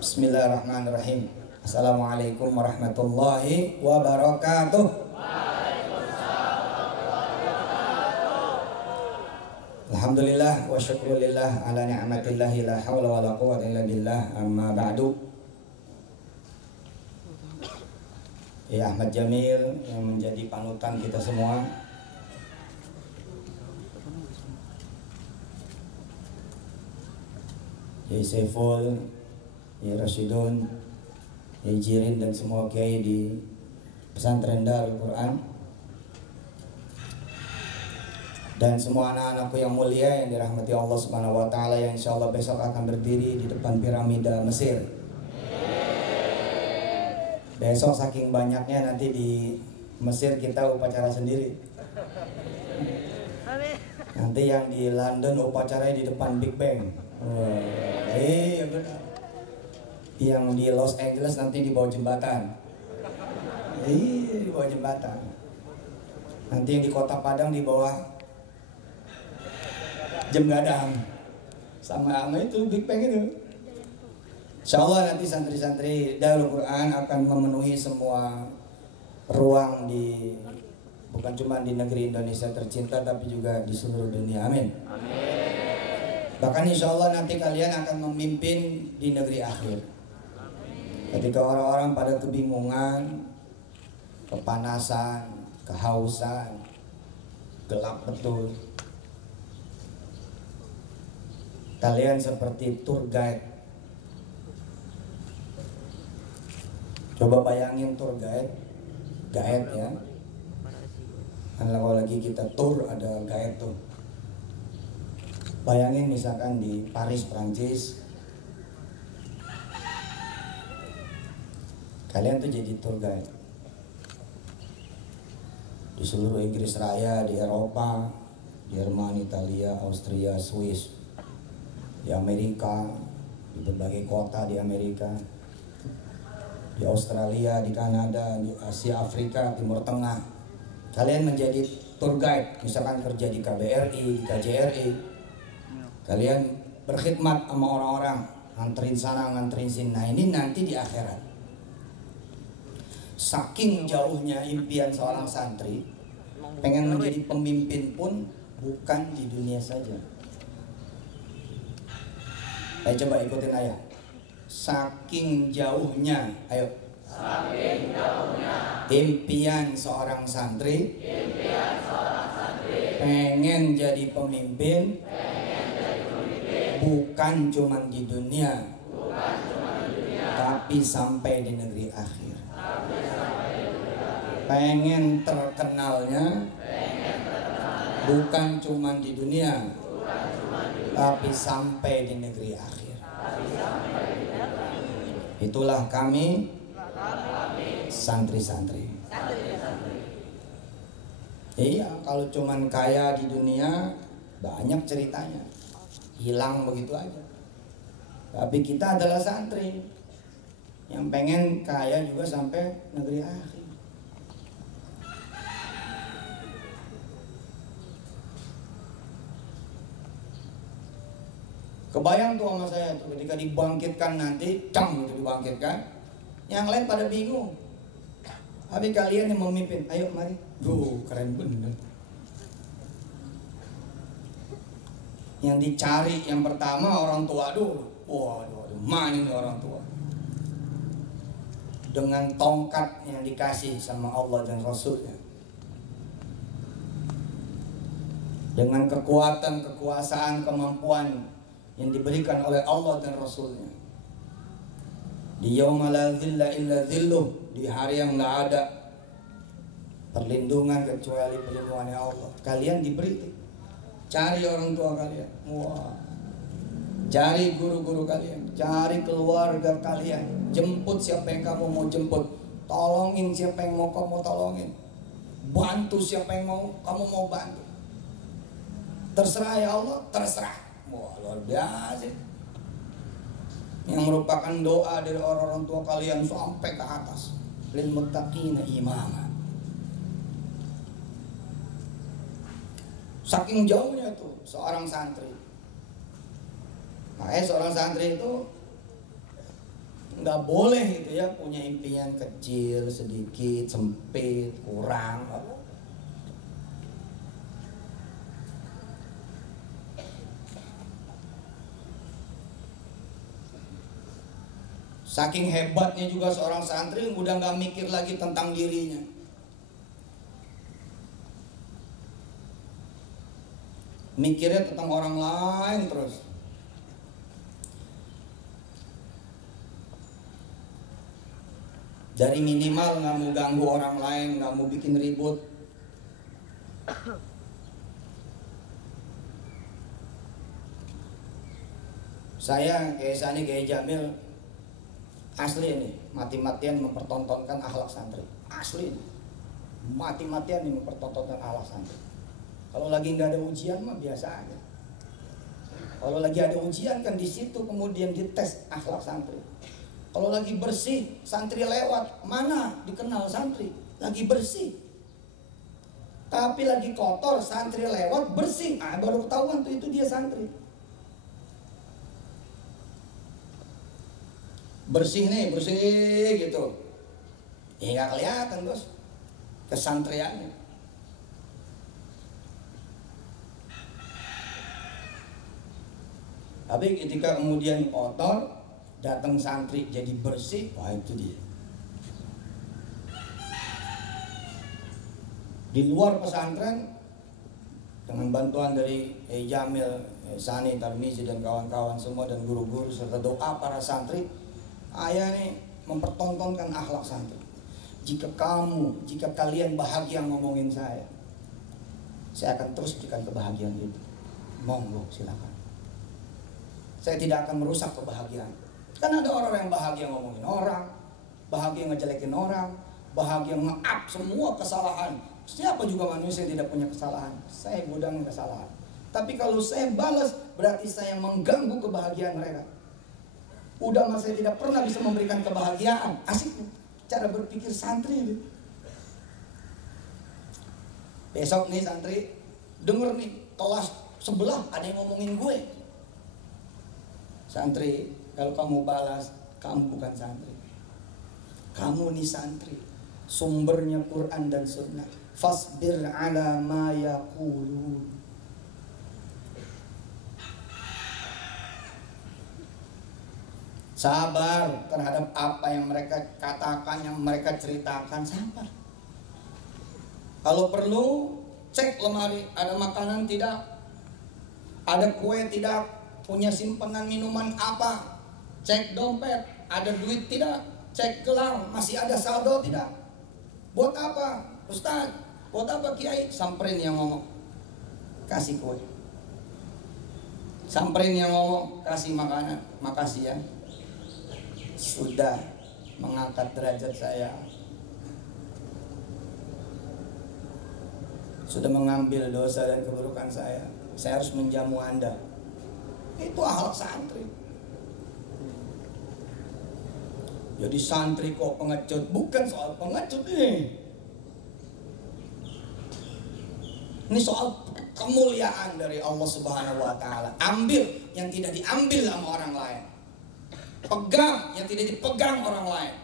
Bismillahirrahmanirrahim. Assalamualaikum warahmatullahi wabarakatuh. Alhamdulillah wa syukrulillah ala ni'matillahi la hawla wa la quwwata illa billah, amma ba'du. Ya Ahmad Jamil yang menjadi panutan kita semua, ya Saiful, ya Rasyidun, ya Jirin, dan semua kiai di pesantren Darul Quran, dan semua anak-anakku yang mulia yang dirahmati Allah Subhanahu wa taala, yang insyaallah besok akan berdiri di depan piramida Mesir. Besok saking banyaknya nanti di Mesir kita upacara sendiri. Nanti yang di London upacaranya di depan Big Bang. Iya benar. Yang di Los Angeles nanti di bawah jembatan. Iya, di bawah jembatan. Nanti yang di Kota Padang di bawah jam gadang. Sama itu Big Bang itu. Insyaallah nanti santri-santri Darul Quran akan memenuhi semua ruang di, bukan cuma di negeri Indonesia tercinta, tapi juga di seluruh dunia. Amin. Bahkan insya Allah nanti kalian akan memimpin di negeri akhir. Ketika orang-orang pada kebingungan, kepanasan, kehausan, gelap betul, kalian seperti tour guide. Coba bayangin tour guide ya. Kalau lagi kita tour ada guide tuh. Bayangin misalkan di Paris, Prancis, kalian tuh jadi tour guide. Di seluruh Inggris Raya, di Eropa, Jerman, Italia, Austria, Swiss, di Amerika, di berbagai kota di Amerika, di Australia, di Kanada, di Asia, Afrika, Timur Tengah. Kalian menjadi tour guide, misalkan kerja di KBRI, di KJRI. Kalian berkhidmat sama orang-orang, nganterin sana, nganterin sini. Nah ini nanti di akhirat. Saking jauhnya impian seorang santri, pengen menjadi pemimpin pun bukan di dunia saja. Ayo coba ikutin ayat. Saking jauhnya, ayo. Saking jauhnya impian seorang santri, pengen jadi pemimpin, bukan cuma di dunia, tapi sampai di negeri akhir. Pengen terkenalnya, bukan cuma di dunia, tapi sampai di negeri akhir. Itulah kami santri-santri. Iya, kalau cuman kaya di dunia banyak ceritanya, hilang begitu aja. Tapi kita adalah santri yang pengen kaya juga sampai negeri akhir. Kebayang tuh sama saya tuh ketika dibangkitkan nanti, gitu dibangkitkan, yang lain pada bingung. Tapi kalian yang memimpin, ayo mari. Keren bener. Yang dicari yang pertama orang tua dulu. Waduh, mana ini orang tua? Dengan tongkat yang dikasih sama Allah dan Rasulnya, dengan kekuatan, kekuasaan, kemampuan yang diberikan oleh Allah dan Rasulnya, di yauma la zilla illa zilluh, di hari yang nggak ada perlindungan kecuali perlindungannya Allah. Kalian diberi, cari orang tua kalian, cari guru-guru kalian, cari keluarga kalian, jemput siapa yang kamu mau jemput, tolongin siapa yang mau kamu tolongin, bantu siapa yang mau kamu mau bantu. Terserah ya Allah, terserah. Wah, luar biasa. Yang merupakan doa dari orang-orang tua kalian sampai ke atas. Lil muttaqina imama. Saking jauhnya tuh seorang santri. Makanya seorang santri itu nggak boleh gitu ya punya impian kecil, sedikit, sempit, kurang. Saking hebatnya juga seorang santri udah nggak mikir lagi tentang dirinya. Mikirnya tentang orang lain terus. Dari minimal nggak mau ganggu orang lain, nggak mau bikin ribut. Saya kayak Sani, kayak Jamil, asli ini mati-matian mempertontonkan akhlak santri. Asli ini mati-matian ini mempertontonkan akhlak santri. Kalau lagi nggak ada ujian mah biasa aja. Kalau lagi ada ujian kan di situ kemudian dites akhlak santri. Kalau lagi bersih, santri lewat, mana dikenal santri lagi bersih. Tapi lagi kotor, santri lewat bersih, baru ketahuan tuh itu dia santri. Bersih nih, bersih gitu, ya nggak kelihatan bos kesantriannya. Tapi ketika kemudian kotor, datang santri jadi bersih, wah itu dia. Di luar pesantren, dengan bantuan dari Jamil, Sani, Tarmizi dan kawan-kawan semua dan guru-guru serta doa para santri, ayah nih mempertontonkan akhlak santri. Jika kalian bahagia ngomongin saya akan terus berikan kebahagiaan itu. Monggo silakan. Saya tidak akan merusak kebahagiaan. Kan ada orang yang bahagia ngomongin orang, bahagia ngejelekin orang, bahagia nge-up semua kesalahan. Siapa juga manusia yang tidak punya kesalahan? Saya gudang kesalahan. Tapi kalau saya balas, berarti saya mengganggu kebahagiaan mereka. Udah mas, saya tidak pernah bisa memberikan kebahagiaan. Asik cara berpikir santri itu. Besok nih santri, denger nih kelas sebelah ada yang ngomongin gue. Santri, kalau kamu balas, kamu bukan santri. Kamu nih santri, sumbernya Quran dan Sunnah. Fasbir ala ma yaqulun. Sabar terhadap apa yang mereka katakan, yang mereka ceritakan, sabar. Kalau perlu, cek lemari, ada makanan tidak, ada kue tidak, punya simpanan minuman apa, cek dompet, ada duit tidak, cek gelang, masih ada saldo tidak. Buat apa Ustaz? Buat apa Kiai? Samperin yang ngomong, kasih kue. Samperin yang ngomong, kasih makanan. Makasih ya, sudah mengangkat derajat saya, sudah mengambil dosa dan keburukan saya. Saya harus menjamu Anda. Itu akhlak santri. Jadi santri kok pengecut? Bukan soal pengecut ini. Ini soal kemuliaan dari Allah Subhanahu wa taala. Ambil yang tidak diambil sama orang lain. Pegang yang tidak dipegang orang lain.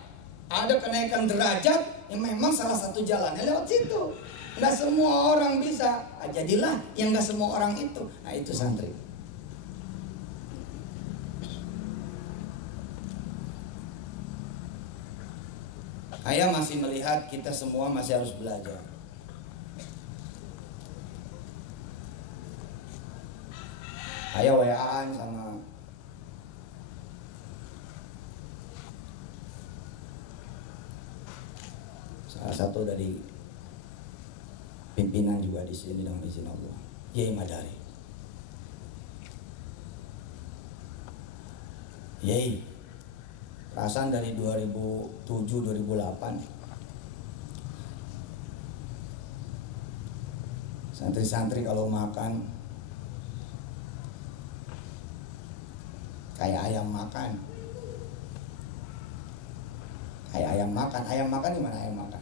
Ada kenaikan derajat yang memang salah satu jalannya lewat situ. Nggak semua orang bisa. Jadilah yang nggak semua orang itu. Nah itu santri. Saya masih melihat kita semua masih harus belajar. Saya WA-an sama salah satu dari pimpinan juga di sini dengan izin Allah, Yai Madari. Yai, perasaan dari 2007-2008 santri-santri kalau makan kayak ayam makan. Kayak ayam makan. Ayam makan gimana ayam makan?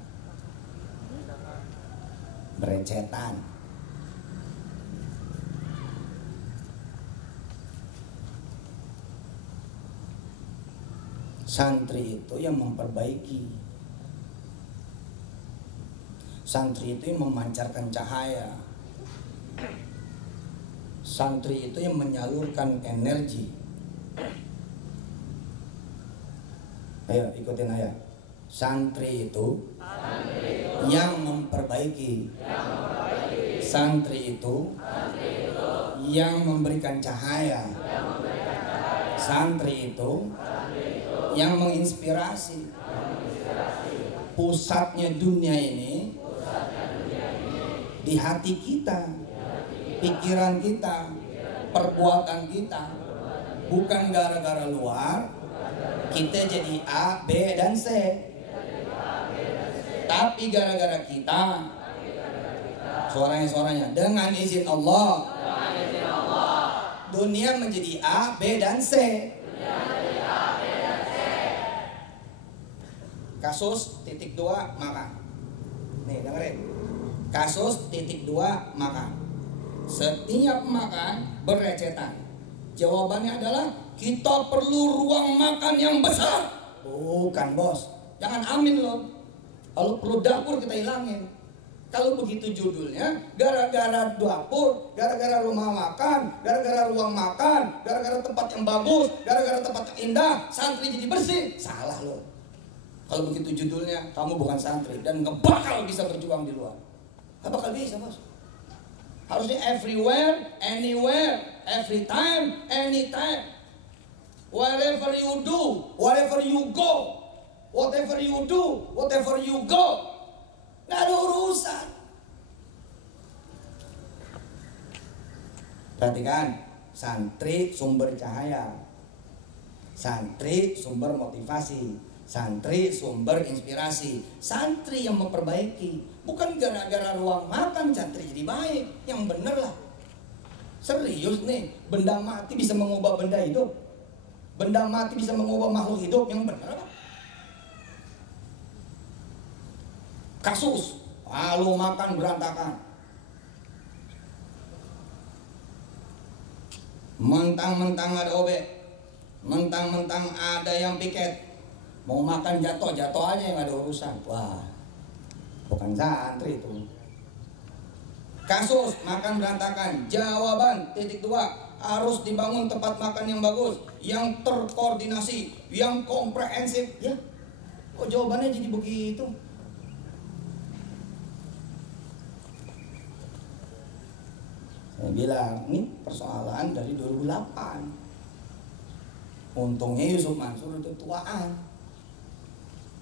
Berecetan. Santri itu yang memperbaiki. Santri itu yang memancarkan cahaya. Santri itu yang menyalurkan energi. Ayo ikutin ayat. Santri itu yang memperbaiki. Santri itu yang memberikan cahaya. Santri itu yang menginspirasi. Pusatnya dunia ini di hati kita, pikiran kita, perbuatan kita. Bukan gara-gara luar kita jadi A, B, dan C, tapi gara-gara kita, suaranya dengan izin Allah, dunia menjadi A, B, dan C. Kasus titik 2 makan. Nih dengerin. Kasus titik 2 makan. Setiap makan berecetan. Jawabannya adalah kita perlu ruang makan yang besar. Bukan bos. Jangan amin loh. Kalau perlu dapur kita hilangin. Kalau begitu judulnya, gara-gara dapur, gara-gara rumah makan, gara-gara ruang makan, gara-gara tempat yang bagus, gara-gara tempat yang indah, santri jadi bersih. Salah loh. Kalau begitu judulnya, kamu bukan santri dan nggak bakal bisa berjuang di luar. Nggak bakal bisa bos. Harusnya everywhere, anywhere, every time, anytime. Wherever you do, wherever you go, whatever you do, whatever you go, nggak ada urusan. Perhatikan, santri sumber cahaya, santri sumber motivasi, santri sumber inspirasi, santri yang memperbaiki. Bukan gara-gara ruang makan santri jadi baik, yang bener lah. Serius nih, benda mati bisa mengubah benda hidup, benda mati bisa mengubah makhluk hidup, yang bener lah. Kasus, lalu makan berantakan, mentang-mentang ada OB, mentang-mentang ada yang piket, mau makan jatuh aja yang ada urusan. Wah, bukan santri itu. Kasus makan berantakan, jawaban titik 2, harus dibangun tempat makan yang bagus, yang terkoordinasi, yang komprehensif. Ya, kok jawabannya jadi begitu? Saya bilang, ini persoalan dari 2008. Untungnya Yusuf Mansur itu tuaan.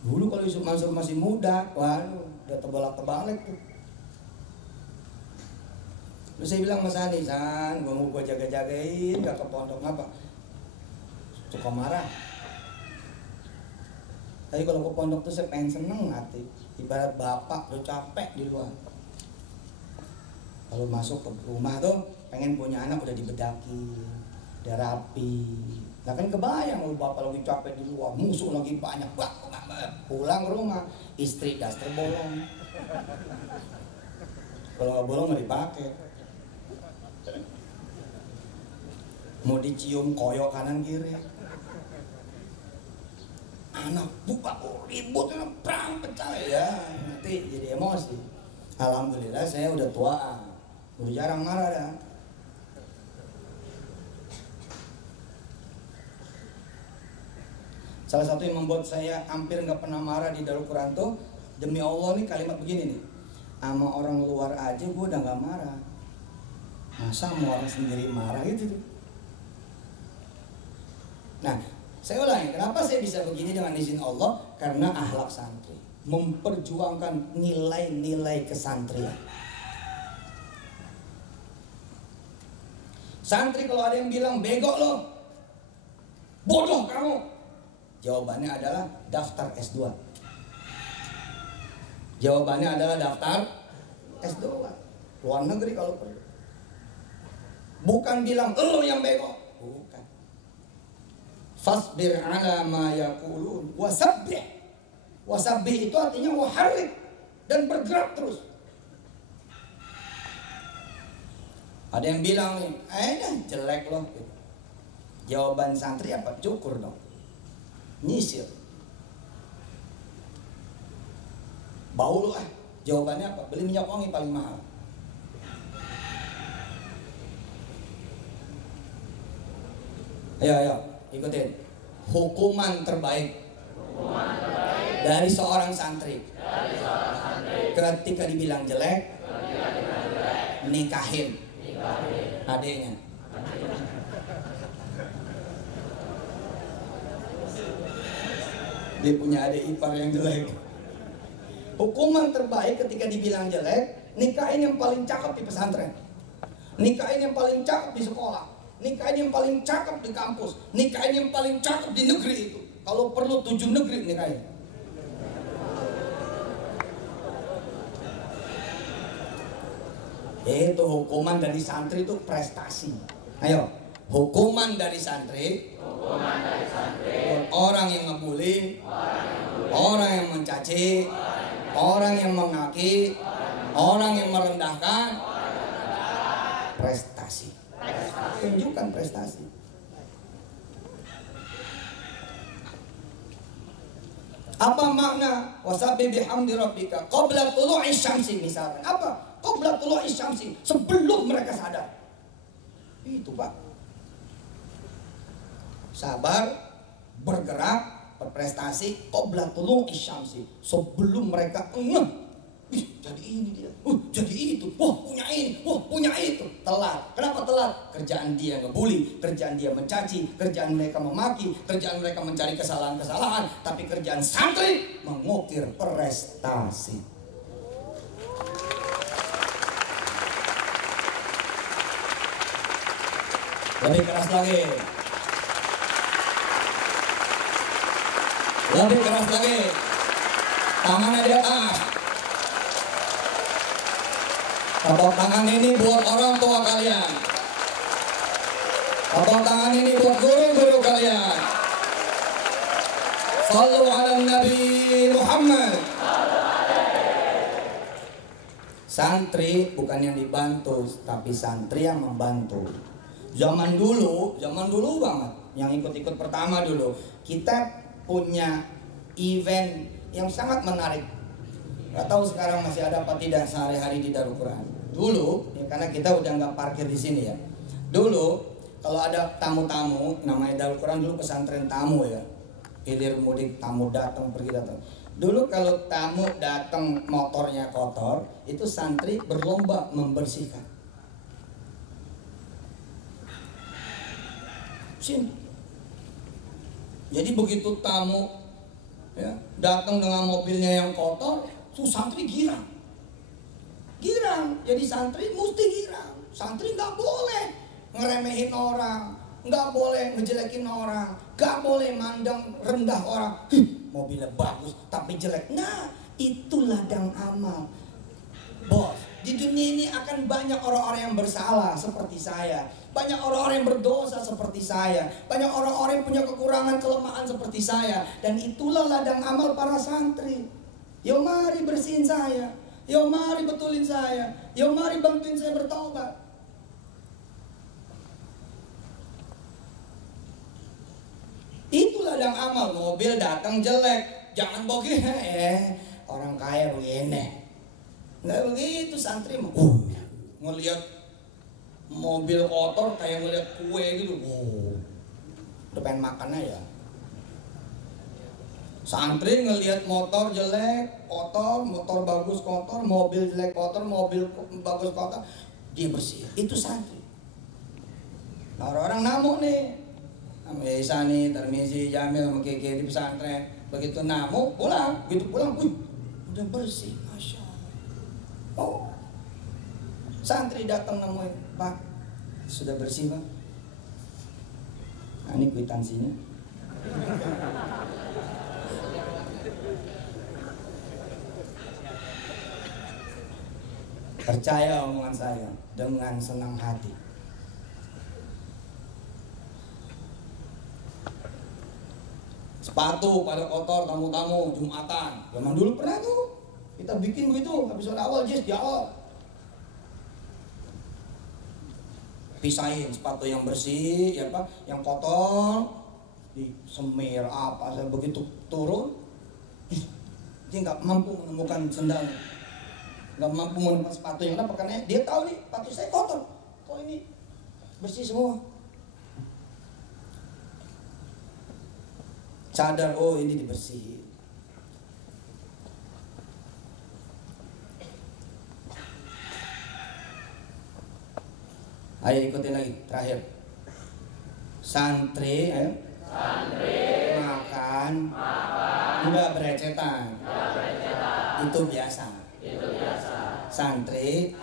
Dulu kalau Yusuf Mansur masih muda, waduh, udah tebalak-tebalek tuh. Terus saya bilang Mas Ani, San, gue mau gue jaga-jagain, gak ke pondok, ngapa? Suka marah. Tapi kalau ke pondok tuh saya pengen seneng hati. Ibarat bapak udah capek di luar. Kalau masuk ke rumah tuh pengen punya anak udah dibedaki, udah rapi. Nah kan kebayang kalau bapak lagi capek di luar, musuh lagi banyak, pulang ke rumah istri daster bolong. Kalau nggak bolong nggak dipakai. Mau dicium koyok kanan kiri. Anak buka ribut, perang pecah ya, nanti jadi emosi. Alhamdulillah saya udah tuaan. Udah jarang marah dah. Salah satu yang membuat saya hampir nggak pernah marah di Darul Quran tuh, demi Allah nih kalimat begini nih, sama orang luar aja gue udah nggak marah, masa sama orang sendiri marah gitu tuh. Nah, saya ulangi, kenapa saya bisa begini dengan izin Allah? Karena akhlak santri, memperjuangkan nilai-nilai kesantrian. Santri kalau ada yang bilang bego lo, bodoh kamu, jawabannya adalah daftar S2. Jawabannya adalah daftar S2. Luar negeri kalau perlu. Bukan bilang lo yang bego, bukan. Fasbir ala ma yaqulun wasabbih. Wasabbih itu artinya waharrik, dan bergerak terus. Ada yang bilang nih, jelek loh. Jawaban santri apa? Cukur dong. Nyisir. Bau lu ah. Jawabannya apa? Beli minyak wangi paling mahal. Ayo, ikutin. Hukuman terbaik dari seorang santri ketika dibilang jelek, nikahin adiknya. Dia punya adik ipar yang jelek. Hukuman terbaik ketika dibilang jelek, nikahin yang paling cakep di pesantren, nikahin yang paling cakep di sekolah, nikahin yang paling cakep di kampus, nikahin yang paling cakep di negeri itu. Kalau perlu 7 negeri nikahin. Itu hukuman dari santri itu prestasi. Ayo, hukuman dari santri. Orang yang ngebully, orang yang mencaci, orang yang mengaki, orang yang merendahkan, prestasi. Tunjukkan prestasi. Apa makna wasabbih bihamdi rabbika qabla tulu'i syamsi misalkan? Apa? Qabla tulu'i syamsi, sebelum mereka sadar. Itu Pak. Sabar, bergerak, berprestasi qabla tulu'i syamsi, sebelum mereka jadi ini dia, jadi itu, punya ini, punya itu. Telat. Kenapa telat? Kerjaan dia ngebully, kerjaan dia mencaci, kerjaan mereka memaki, kerjaan mereka mencari kesalahan-kesalahan. Tapi kerjaan santri mengukir prestasi. Lebih keras lagi. Lebih keras lagi. Tangannya di atas. Tepuk tangan ini buat orang tua kalian. Tepuk tangan ini buat guru-guru kalian. Shallu ala Nabi Muhammad. Santri bukan yang dibantu, tapi santri yang membantu. Zaman dulu banget. Yang ikut-ikut pertama dulu, kita punya event yang sangat menarik. Gak tahu sekarang masih ada apa tidak sehari-hari di Darul Quran. Dulu, ya karena kita udah nggak parkir di sini ya. Dulu kalau ada tamu-tamu, namanya Darul Quran dulu pesantren tamu ya. Hilir mudik, tamu datang pergi datang. Dulu kalau tamu datang motornya kotor, itu santri berlomba membersihkan. Sini. Jadi begitu tamu ya datang dengan mobilnya yang kotor, tuh santri girang. Jadi santri mesti girang. Santri nggak boleh ngeremehin orang, nggak boleh ngejelekin orang, nggak boleh mandang rendah orang. Mobilnya bagus tapi jelek. Nah, itu ladang amal. Bos, di dunia ini akan banyak orang-orang yang bersalah seperti saya. Banyak orang-orang yang berdosa seperti saya. Banyak orang-orang yang punya kekurangan, kelemahan seperti saya. Dan itulah ladang amal para santri. Yo mari bersihin saya. Yo mari betulin saya. Yo mari bantuin saya bertobat. Itu ladang amal. Mobil datang jelek, jangan begini. Orang kaya begini. Nggak begitu santri mah. Ngelihat mobil kotor kayak ngelihat kue gitu. Udah pengen makan aja. Santri ngelihat motor jelek, kotor, motor bagus kotor, mobil jelek kotor, mobil bagus kotor, dia bersih. Itu santri. Nah, orang namu nih, sama Isa nih, Tarmizi, Jamil, sama Keke di pesantren. Begitu namu, pulang, udah bersih, masya Allah. Santri datang nemuin, Pak, sudah bersih Pak. Nah, ini kwitansinya. Percaya omongan saya dengan senang hati. Sepatu pada kotor, tamu-tamu Jumatan. Zaman dulu pernah tuh kita bikin begitu, episode awal Jis di awal. Pisahin sepatu yang bersih, ya Pak, yang kotor. di semir apa, saya begitu turun, dia nggak mampu menemukan sendalnya, nggak mampu menemukan sepatunya. Kenapa? Karena dia tahu nih sepatu saya kotor, kok ini bersih semua. Sadar, oh ini dibersihin. Ayo ikutin lagi, terakhir. Santri, ayo. Makan. Enggak berecetan. Itu biasa. Santri.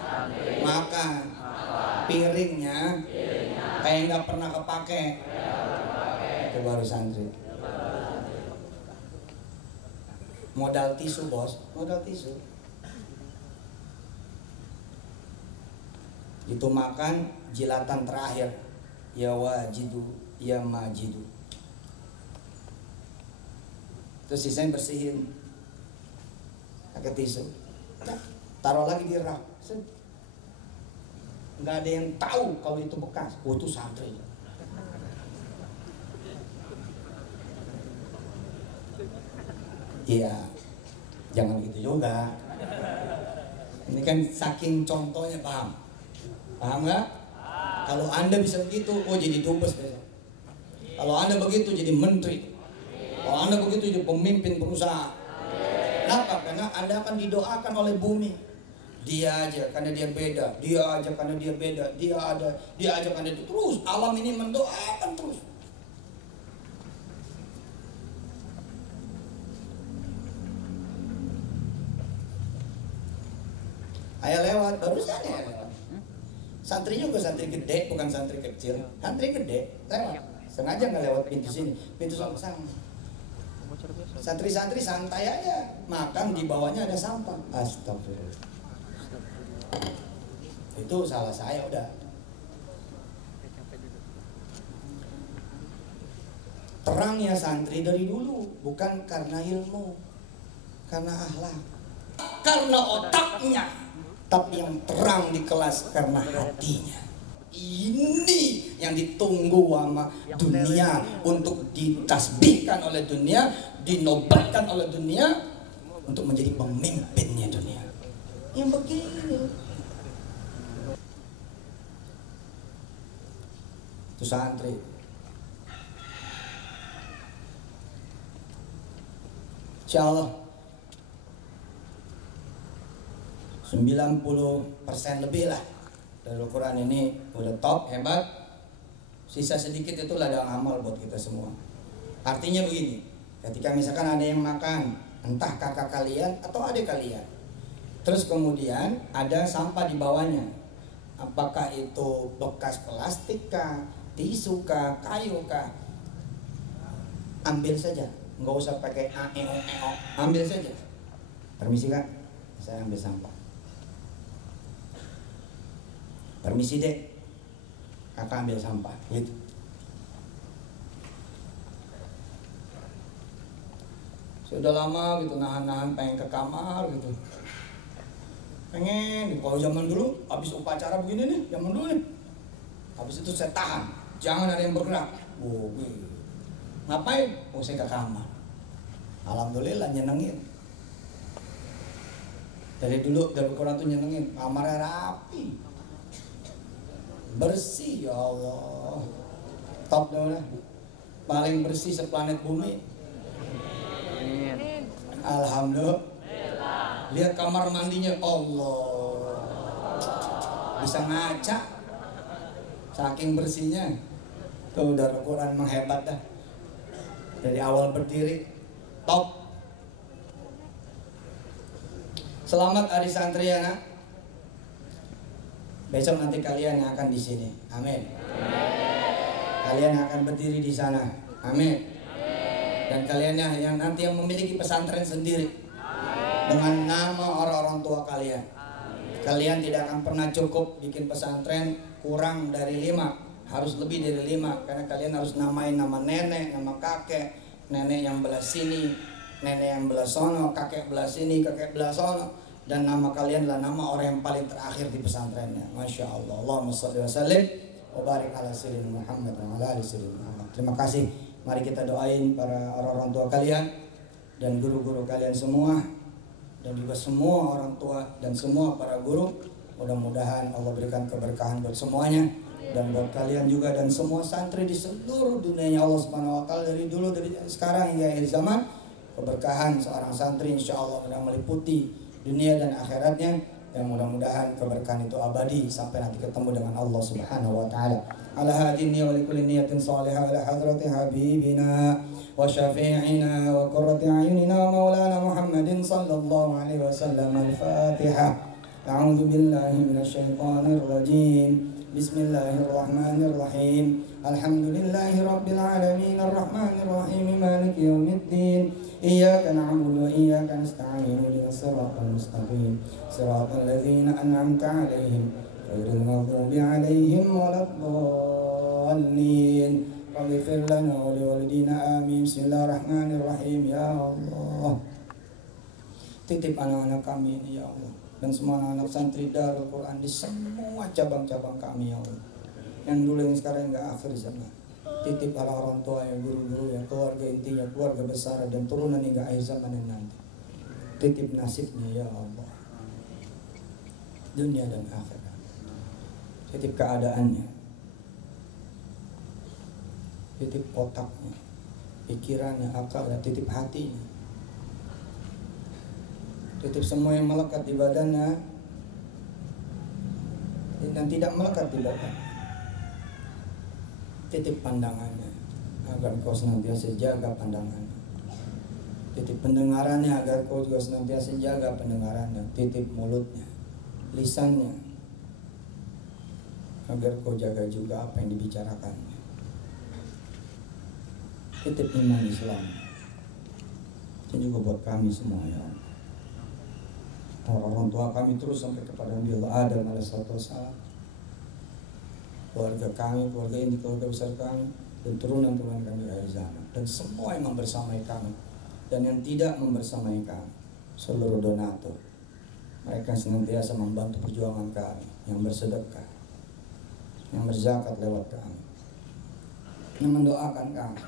Makan. Piringnya. Kayak nggak pernah kepake. Itu baru santri. Modal tisu, bos. Modal tisu. Itu makan jilatan terakhir. Ya wajidu, ya majidu. Terus sisanya bersihin pakai tisu. Taruh lagi di rak. Nggak ada yang tahu kalau itu bekas. Oh, itu santri. Iya, jangan gitu juga. Ini kan saking contohnya, paham? Paham nggak? Kalau Anda bisa begitu, oh jadi dubes besok. Kalau Anda begitu jadi menteri. Kalau Anda begitu jadi pemimpin perusahaan. Kenapa? Karena Anda akan didoakan oleh bumi. Dia aja karena dia beda, dia aja karena dia beda, dia aja karena dia terus. Alam ini mendoakan terus. Ayo lewat, barusan ya lewat. Santri juga, santri gede, bukan santri kecil. Santri gede, lewat. Sengaja nggak lewat pintu sini, pintu sama-sama. Santri-santri santai aja, makan di bawahnya ada sampah. Astagfirullah. Itu salah saya udah. Terangnya santri dari dulu, bukan karena ilmu, karena akhlak, karena otaknya. Tapi yang terang di kelas karena hatinya. Ini yang ditunggu sama dunia, untuk ditasbihkan oleh dunia, dinobatkan oleh dunia, untuk menjadi pemimpinnya dunia. Yang begini. Itu santri. Insya Allah 90% lebih lah dari Al-Quran ini udah top, hebat. Sisa sedikit itu ladang amal buat kita semua. Artinya begini, ketika misalkan ada yang makan, entah kakak kalian atau adik kalian, terus kemudian ada sampah di bawahnya, apakah itu bekas plastik kah, tisu kah, kayu kah, ambil saja, nggak usah pakai ambil saja. Permisi kak, saya ambil sampah. Permisi dek, kakak ambil sampah, gitu. Sudah lama gitu nahan-nahan pengen ke kamar gitu. Pengen, kalau zaman dulu habis upacara begini nih, zaman dulu nih. Habis itu saya tahan, jangan ada yang bergerak. Oh, gitu. Ngapain? Oh, saya ke kamar. Alhamdulillah nyenengin. Dari dulu dari Quran tuh nyenengin, kamarnya rapi. Bersih, ya Allah. Top dah, paling bersih seplanet bumi. Alhamdulillah. Lihat kamar mandinya, Allah, bisa ngaca, saking bersihnya. Tuh udah Al-Quran menghebat dah. Dari awal berdiri, top. Selamat hari santri ya nak. Besok nanti kalian yang akan di sini, amin. Kalian akan berdiri di sana, amin. Dan kalian yang nanti yang memiliki pesantren sendiri, dengan nama orang-orang tua kalian. Kalian tidak akan pernah cukup bikin pesantren kurang dari 5, harus lebih dari 5, karena kalian harus namain nama nenek, nama kakek, nenek yang belah sini, nenek yang belah sono, kakek belah sini, kakek belah sono. Dan nama kalian adalah nama orang yang paling terakhir di pesantrennya. Masya Allah. Allahumma sholli wa sallim wa barik ala sayyidina Muhammad wa ala ali sayyidina Muhammad. Terima kasih Mari kita doain para orang tua kalian dan guru-guru kalian semua, dan juga semua orang tua dan semua para guru. Mudah-mudahan Allah berikan keberkahan buat semuanya dan buat kalian juga dan semua santri di seluruh dunia Allah Subhanahu wa taala, dari dulu, dari sekarang hingga akhir zaman. Keberkahan seorang santri insya Allah akan meliputi dunia dan akhiratnya, dan mudah-mudahan keberkahan itu abadi sampai nanti ketemu dengan Allah Subhanahu wa taala. Ala hadini wa likulli niyatin salihah ala hadrati habibina wa syafi'ina wa qurrati a'yunina maulana Muhammadin sallallahu alaihi wasallam. Al-Fatihah. A'udzu billahi minasy syaithanir rajim. Bismillahirrahmanirrahim. Alhamdulillahi rabbil alamin arrahmanir rahim maliki yaumiddin. Iyyaka na'budu wa iyyaka nasta'in. Ihdinas siratal mustaqim. Siratal ladzina an'amta 'alaihim ghairil maghdubi 'alaihim waladdallin. Ighfir lana wa liwalidina amin. Bismillahirrahmanirrahim. Ya Allah, titip anak-anak kami ini ya Allah, dan semua anak-anak santri Darul Quran di semua cabang-cabang kami ya Allah, yang dulu yang sekarang nggak akhir zaman. Titip para orang tua ya, guru-guru ya, keluarga intinya, keluarga besar dan turunan hingga akhir zaman yang nanti. Titip nasibnya ya Allah, dunia dan akhirat. Titip keadaannya, titip otaknya, pikirannya, akalnya, titip hatinya, titip semua yang melekat di badannya dan tidak melekat di badan. Titip pandangannya agar kau senantiasa jaga pandangannya. Titip pendengarannya agar kau juga senantiasa jaga pendengarannya. Titip mulutnya, lisannya, agar kau jaga juga apa yang dibicarakannya. Titip iman Islam. Itu juga buat kami semua ya Allah. Orang tua kami terus sampai kepada Nabi Allah Adam alaihissalam, keluarga kami, keluarga ini, keluarga besar kami, dan turunan-turunan kami akhir zaman, dan semua yang membersamai kami dan yang tidak membersamai kami, seluruh donatur, mereka senantiasa membantu perjuangan kami, yang bersedekah, yang berzakat lewat kami, yang mendoakan kami.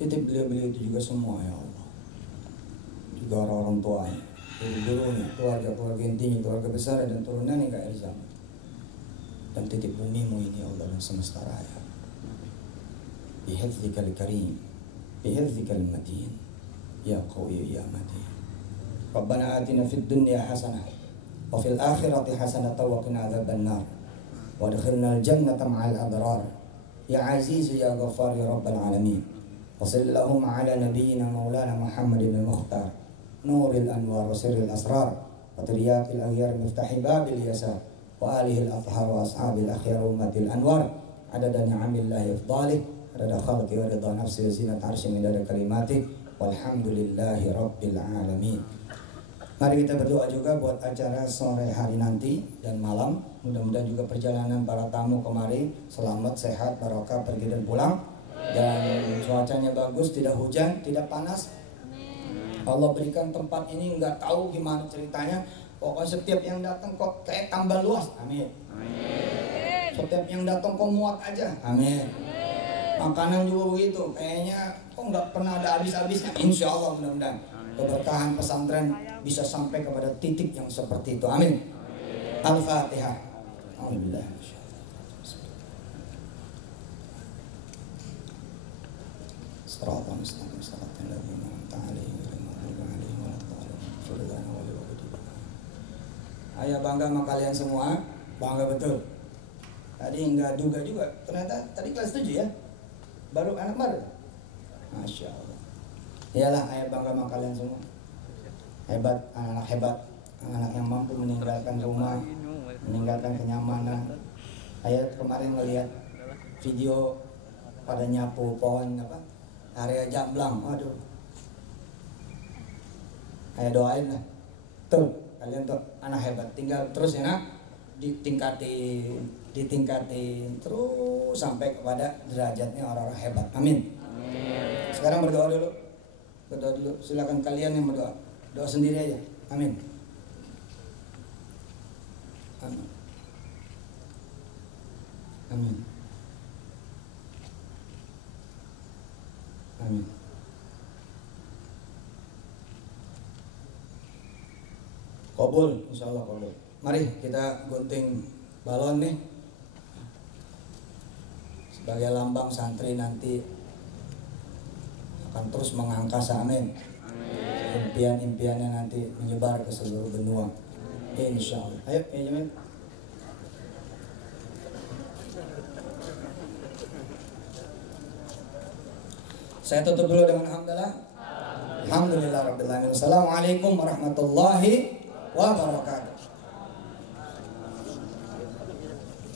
Titip beliau-beliau itu juga semua ya Allah, juga orang-orang tuanya, guru-gurunya, keluarga-keluarga intinya, keluarga besar dan turunan hingga akhir zaman. Dan titip bumimu ini ya Allah dan semesta raya, bihifdzikal karim, bihifdzikal matin, ya qawi ya matin. Rabbana atina fid dunya hasanah wa fil akhirati hasanah wa qina adzabannar wa adkhilnal jannata ma'al abrar ya aziz ya ghaffar ya rabbal alamin. Wa sallallahu ala nabiyyina maulana Muhammadin al-Mukhtar nuril anwar wa sirril asrar wa tiryatil aghyar miftahi babil yasar wa alihi al-athhar wa ashabil akhyar ummatil anwar adada ni'amillahi afdalih adada khalqi wa ridha nafsi wa zinat arshi min adada kalimati walhamdulillahi rabbil alamin. Mari kita berdoa juga buat acara sore hari nanti dan malam. Mudah-mudahan juga perjalanan para tamu kemari selamat, sehat, barokah, pergi dan pulang, dan cuacanya bagus, tidak hujan, tidak panas. Allah berikan tempat ini nggak tahu gimana ceritanya. Pokoknya setiap yang datang kok kayak tambah luas. Amin. Setiap yang datang kok muat aja. Amin. Makanan juga begitu. Kayaknya kok nggak pernah ada habis-habisnya. Insya Allah mudah-mudahan keberkahan pesantren bisa sampai kepada titik yang seperti itu. Amin. Al-Fatihah. Alhamdulillah. Siratal mustaqim siratal ladzina an'amta 'alaihim ghairil maghdubi 'alaihim waladdallin. Ayah bangga sama kalian semua, bangga betul. Tadi enggak duga juga, ternyata tadi kelas 7 ya, baru anak baru. Masya Allah. Iyalah ayah bangga sama kalian semua. Hebat, anak-anak hebat, anak-anak yang mampu meninggalkan rumah, meninggalkan kenyamanan. Ayah kemarin melihat video pada nyapu pohon apa, area Jamblang, waduh. Ayah doain lah. Tuh, kalian tuh anak hebat, tinggal terus ya nak, ditingkatin terus sampai kepada derajatnya orang-orang hebat. Amin. Sekarang berdoa dulu. Berdoa dulu. Silakan kalian yang berdoa. Doa sendiri aja. Amin. Amin. Amin. Amin. Kabul, insya Allah kabul. Mari kita gunting balon nih sebagai lambang santri nanti akan terus mengangkasa. Amin. Impian-impiannya nanti menyebar ke seluruh benua. Insya Allah. Ayo, Jamin. Saya tutup dulu dengan hamdalah. Alhamdulillah rabbil alamin. Assalamualaikum warahmatullahi wabarakatuh.